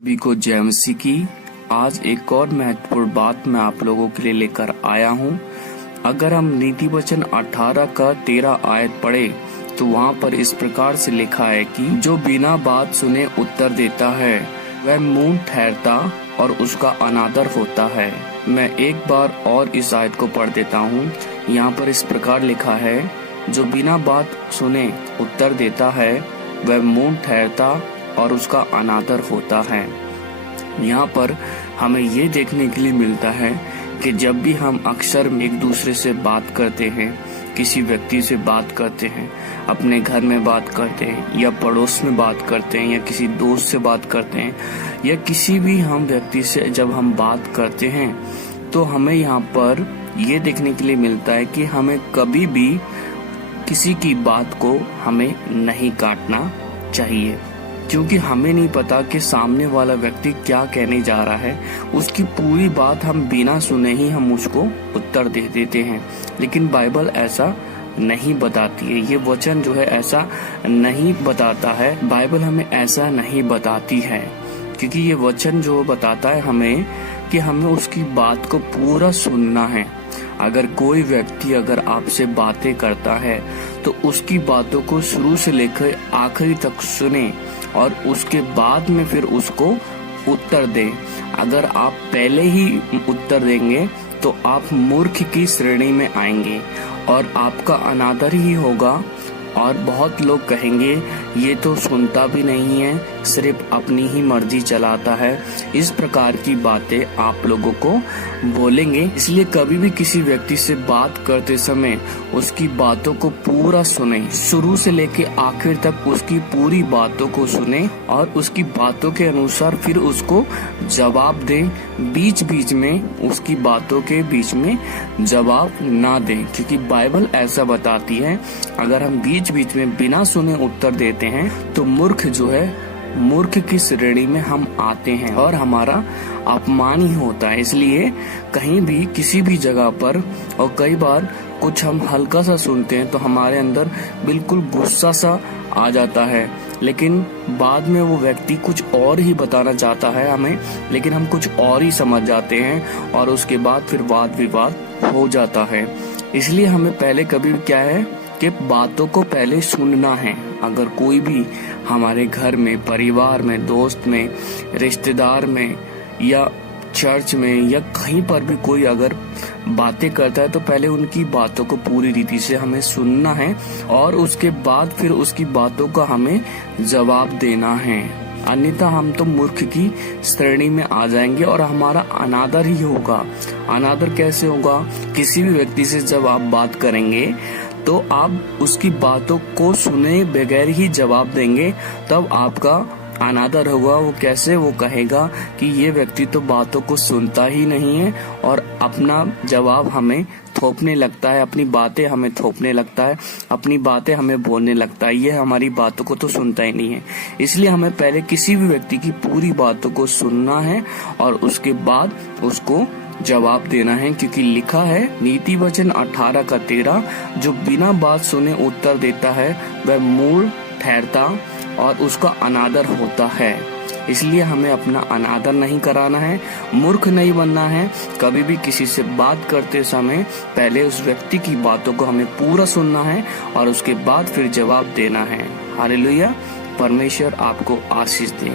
सभी को जय मसीह की। आज एक और महत्वपूर्ण बात मैं आप लोगों के लिए लेकर आया हूँ। अगर हम नीति वचन 18 का 13 आयत पढ़े तो वहाँ पर इस प्रकार से लिखा है कि जो बिना बात सुने उत्तर देता है वह मूढ़ ठहरता और उसका अनादर होता है। मैं एक बार और इस आयत को पढ़ देता हूँ। यहाँ पर इस प्रकार लिखा है, जो बिना बात सुने उत्तर देता है वह मूढ़ ठहरता और उसका अनादर होता है। यहाँ पर हमें ये देखने के लिए मिलता है कि जब भी हम अक्सर एक दूसरे से बात करते हैं, किसी व्यक्ति से बात करते हैं, अपने घर में बात करते हैं या पड़ोस में बात करते हैं या किसी दोस्त से बात करते हैं या किसी भी हम व्यक्ति से जब हम बात करते हैं तो हमें यहाँ पर ये देखने के लिए मिलता है कि हमें कभी भी किसी की बात को हमें नहीं काटना चाहिए, क्योंकि हमें नहीं पता कि सामने वाला व्यक्ति क्या कहने जा रहा है। उसकी पूरी बात हम बिना सुने ही हम उसको उत्तर दे देते हैं, लेकिन बाइबल ऐसा नहीं बताती है। ये वचन जो है ऐसा नहीं बताता है। बाइबल हमें ऐसा नहीं बताती है, क्योंकि ये वचन जो बताता है हमें कि हमें उसकी बात को पूरा सुनना है। अगर कोई व्यक्ति अगर आपसे बातें करता है तो उसकी बातों को शुरू से लेकर आखिरी तक सुने और उसके बाद में फिर उसको उत्तर दें। अगर आप पहले ही उत्तर देंगे तो आप मूर्ख की श्रेणी में आएंगे और आपका अनादर ही होगा और बहुत लोग कहेंगे ये तो सुनता भी नहीं है, सिर्फ अपनी ही मर्जी चलाता है। इस प्रकार की बातें आप लोगों को बोलेंगे। इसलिए कभी भी किसी व्यक्ति से बात करते समय उसकी बातों को पूरा सुने, शुरू से लेके आखिर तक उसकी पूरी बातों को सुने और उसकी बातों के अनुसार फिर उसको जवाब दें। बीच बीच में उसकी बातों के बीच में जवाब ना दें, क्योंकि बाइबल ऐसा बताती है अगर हम बीच बीच में बिना सुने उत्तर देते हैं तो मूर्ख जो है, मूर्ख की श्रेणी में हम आते हैं और हमारा अपमान ही होता है। इसलिए कहीं भी किसी भी जगह पर, और कई बार कुछ हम हल्का सा सुनते हैं तो हमारे अंदर बिल्कुल गुस्सा सा आ जाता है, लेकिन बाद में वो व्यक्ति कुछ और ही बताना चाहता है हमें, लेकिन हम कुछ और ही समझ जाते हैं और उसके बाद फिर वाद विवाद हो जाता है। इसलिए हमें पहले कभी क्या है कि बातों को पहले सुनना है। अगर कोई भी हमारे घर में, परिवार में, दोस्त में, रिश्तेदार में या चर्च में या कहीं पर भी कोई अगर बातें करता है तो पहले उनकी बातों को पूरी रीति से हमें सुनना है और उसके बाद फिर उसकी बातों का हमें जवाब देना है। अन्यथा हम तो मूर्ख की श्रेणी में आ जाएंगे और हमारा अनादर ही होगा। अनादर कैसे होगा? किसी भी व्यक्ति से जब आप बात करेंगे तो आप उसकी बातों को सुने बगैर ही जवाब देंगे, तब आपका अनादर होगा। वो कैसे? वो कहेगा कि ये व्यक्ति तो बातों को सुनता ही नहीं है और अपना जवाब हमें थोपने लगता है, अपनी बातें हमें थोपने लगता है, अपनी बातें हमें बोलने लगता है। ये हमारी बातों को तो सुनता ही नहीं है। इसलिए हमें पहले किसी भी व्यक्ति की पूरी बातों को सुनना है और उसके बाद उसको जवाब देना है, क्योंकि लिखा है नीति वचन 18 का 13, जो बिना बात सुने उत्तर देता है वह मूढ़ ठहरता और उसका अनादर होता है। इसलिए हमें अपना अनादर नहीं कराना है, मूर्ख नहीं बनना है। कभी भी किसी से बात करते समय पहले उस व्यक्ति की बातों को हमें पूरा सुनना है और उसके बाद फिर जवाब देना है। हालेलुया। परमेश्वर आपको आशीष दे।